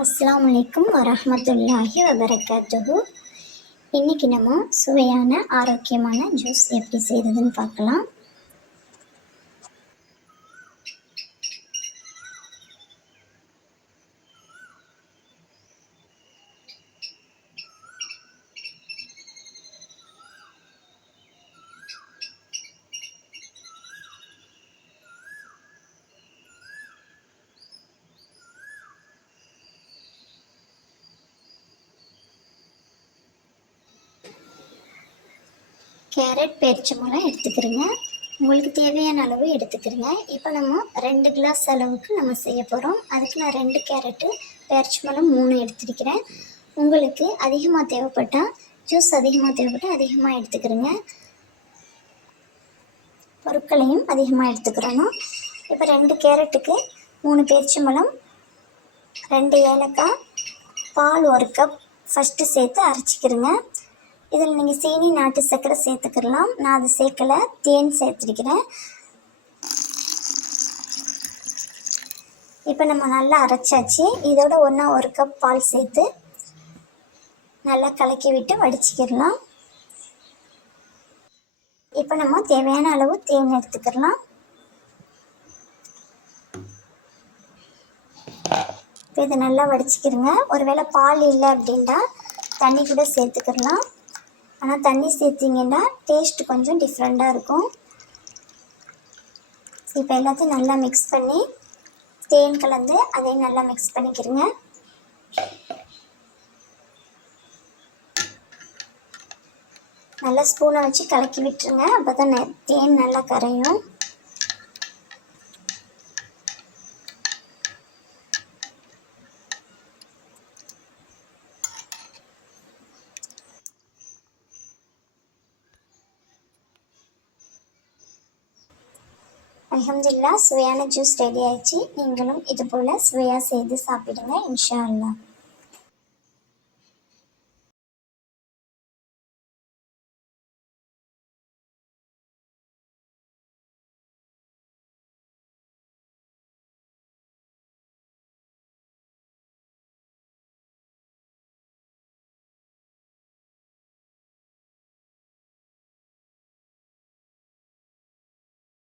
அஸ்லாம் அலைக்கும் வரமத்துல்லாஹி வபரகாத்துஹு. இன்றைக்கி நம்ம சுவையான ஆரோக்கியமான ஜூஸ் எப்படி செய்கிறதுன்னு பார்க்கலாம். கேரட் பேரிச்சம்பழம் எடுத்துக்கிறேங்க. உங்களுக்கு தேவையான அளவு எடுத்துக்கிறேங்க. இப்போ நம்ம ரெண்டு கிளாஸ் அளவுக்கு நம்ம செய்ய போகிறோம் அதுக்கு நான் ரெண்டு கேரட்டு பேரிச்சம்பழம் மூணு எடுத்துருக்கிறேன் உங்களுக்கு அதிகமாக தேவைப்பட்டால் ஜூஸ் அதிகமாக தேவைப்பட்டால் அதிகமாக எடுத்துக்கிறேங்க. பொருட்களையும் அதிகமாக எடுத்துக்கிறணும். இப்போ ரெண்டு கேரட்டுக்கு மூணு பேரிச்சம்பழம் ரெண்டு ஏலக்காய் பால் ஒரு கப் ஃபஸ்ட்டு சேர்த்து அரைச்சிக்கிறேங்க. இதில் நீங்கள் சீனி நாட்டு சர்க்கரை சேர்த்துக்கலாம் நான் அது சேர்க்கலை. தேன் சேர்த்துருக்கிறேன். இப்போ நம்ம நல்லா அரைச்சாச்சு. இதோட ஒன்றா ஒரு கப் பால் சேர்த்து நல்லா கலக்கி விட்டு வடிச்சிக்கிடலாம். இப்போ நம்ம தேவையான அளவு தேன் எடுத்துக்கிடலாம். இப்போ இதை நல்லா வடிச்சிக்கிறங்க ஒருவேளை பால் இல்லை அப்படின்னா தண்ணி கூட சேர்த்துக்கிடலாம். ஆனால் தண்ணி சேர்த்திங்கன்னா டேஸ்ட் கொஞ்சம் டிஃப்ரெண்ட்டாக இருக்கும். இப்போ எல்லாத்தையும் நல்லா மிக்ஸ் பண்ணி தேன் கலந்து அதையும் நல்லா மிக்ஸ் பண்ணிக்கிறங்க நல்லா ஸ்பூனை வச்சு கலக்கி விட்டுருங்க. அப்போ தான் தேன் நல்லா கரையும். அலமதுல்லா சுவையான ஜூஸ் ரெடி ஆயிடுச்சு. நீங்களும் இது போல் சுவையாக செய்து சாப்பிடுங்க இன்ஷா அல்லா